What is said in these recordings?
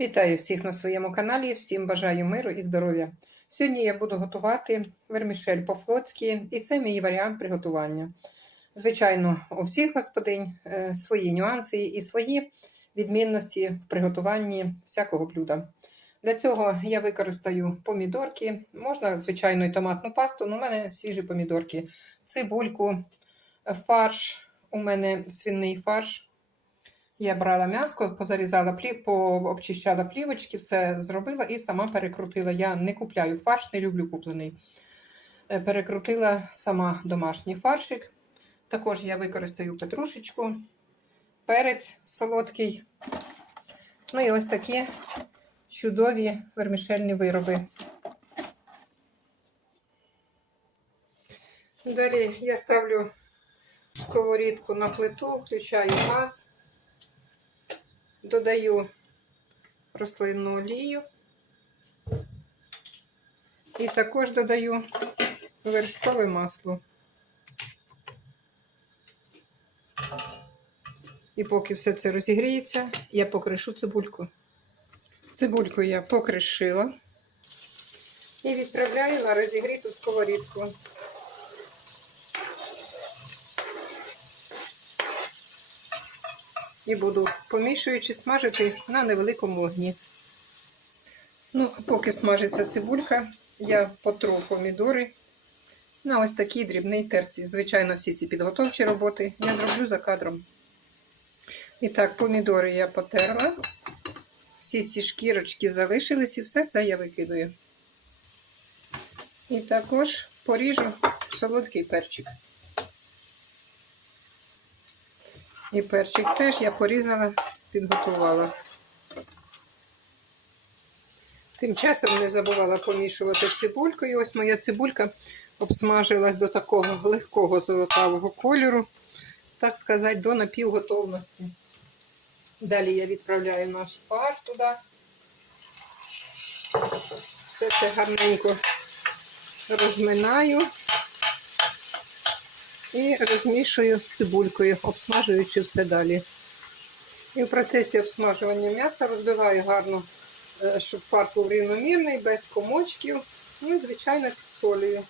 Вітаю всіх на своєму каналі, всім бажаю миру і здоров'я. Сьогодні я буду готувати вермішель по-флотськи, і це мій варіант приготування. Звичайно, у всіх господинь е, свої нюанси і свої відмінності в приготуванні всякого блюда. Для цього я використаю помідорки, можна, звичайно, і томатну пасту, але у мене свіжі помідорки, цибульку, фарш, у мене свиний фарш. Я брала м'ясо, позарізала плів, пообчищала плівочки, все зробила і сама перекрутила. Я не купляю фарш, не люблю куплений. Е, Перекрутила сама домашній фаршик. Також я використаю петрушечку, перець солодкий. Ну і ось такі чудові вермішельні вироби. Далі я ставлю сковорідку на плиту, включаю газ. Додаю рослинну олію і також додаю вершкове масло. І поки все це розігріється, я покришу цибульку. Цибульку я покришила і відправляю на розігріту сковорідку. І буду помішуючи смажити на невеликому вогні. Ну, поки смажиться цибулька, я потру помідори на ось такій дрібній терці. Звичайно, всі ці підготовчі роботи я зроблю за кадром. І так, помідори я потерла. Всі ці шкірочки залишились і все це я викидаю. І також поріжу солодкий перчик. І перчик теж я порізала, підготувала. Тим часом не забувала помішувати цибульку. І ось моя цибулька обсмажилась до такого легкого золотавого кольору, так сказати, до напівготовності. Далі я відправляю наш пар туди. Все це гарненько розминаю і розмішую з цибулькою, обсмажуючи все далі. І в процесі обсмажування м'яса розбиваю гарно, е, щоб фарш був рівномірний, без комочків. Ну і, звичайно, підсолюю.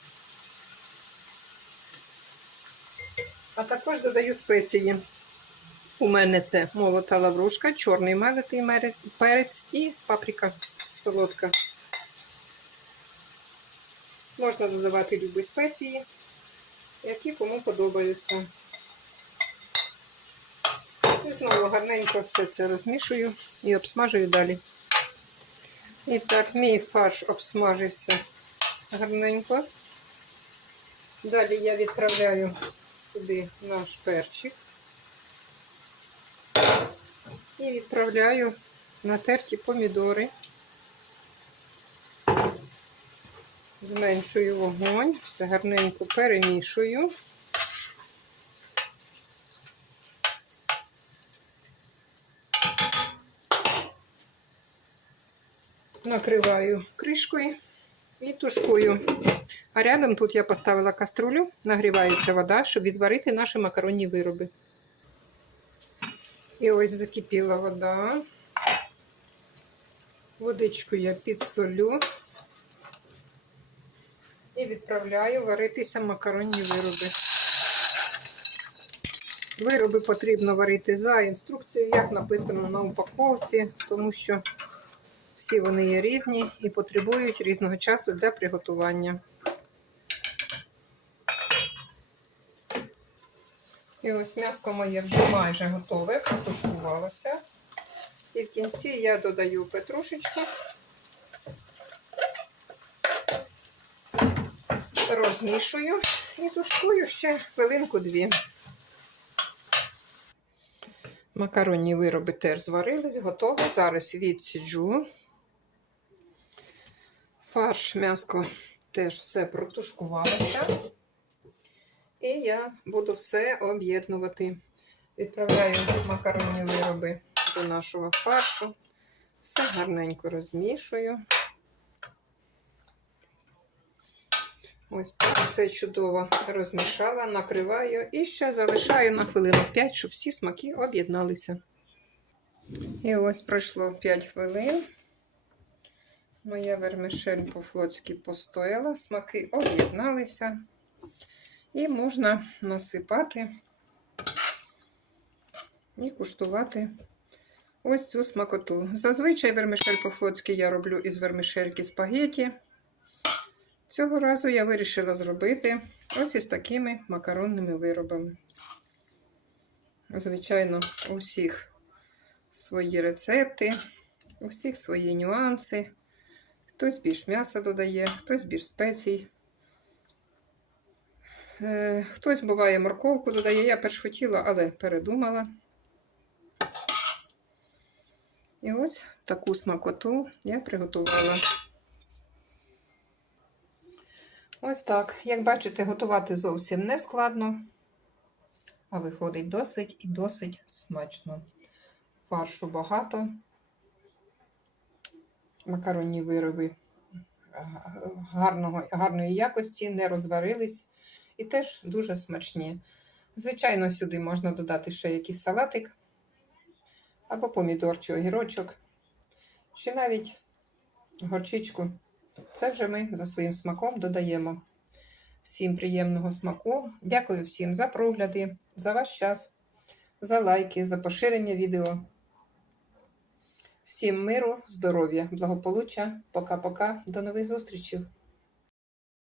А також додаю спеції. У мене це молота лаврушка, чорний мелитий перець і паприка солодка. Можна додавати любі спеції які кому подобаються. І знову гарненько все це розмішую і обсмажую далі. І так, мій фарш обсмажився гарненько. Далі я відправляю сюди наш перчик і відправляю натерті помідори. Зменшую вогонь, все гарненько перемішую. Накриваю кришкою і тушкую. А рядом тут я поставила каструлю, нагрівається вода, щоб відварити наші макаронні вироби. І ось закипіла вода. Водичку я підсолю і відправляю варитися макаронні вироби. Вироби потрібно варити за інструкцією, як написано на упаковці, тому що всі вони є різні і потребують різного часу для приготування. І ось м'яско моє вже майже готове, протушкувалося. І в кінці я додаю петрушечку. Розмішую і тушкую ще хвилинку-дві. Макаронні вироби теж зварились, готові. Зараз відсіджу. Фарш, м'яско теж все протушкувалося. І я буду все об'єднувати. Відправляю макаронні вироби до нашого фаршу. Все гарненько розмішую. Ось так все чудово розмішала, накриваю і ще залишаю на хвилину 5, щоб всі смаки об'єдналися. І ось пройшло 5 хвилин. Моя вермишель по-флотськи постояла, смаки об'єдналися. І можна насипати і куштувати ось цю смакоту. Зазвичай вермишель по-флотськи я роблю із вермишельки спагеті. Цього разу я вирішила зробити ось із такими макаронними виробами. Звичайно, у всіх свої рецепти, у всіх свої нюанси. Хтось більш м'яса додає, хтось більш спецій. Е, Хтось буває морковку додає. Я перш хотіла, але передумала. І ось таку смакоту я приготувала. Ось так. Як бачите, готувати зовсім не складно, а виходить досить і досить смачно. Фаршу багато, макаронні вироби гарного, гарної якості, не розварились і теж дуже смачні. Звичайно, сюди можна додати ще якийсь салатик, або помідор чи огірочок, чи навіть горчичку. Це вже ми за своїм смаком додаємо. Всім приємного смаку. Дякую всім за прогляди, за ваш час, за лайки, за поширення відео. Всім миру, здоров'я, благополуччя. Пока-пока. До нових зустрічей.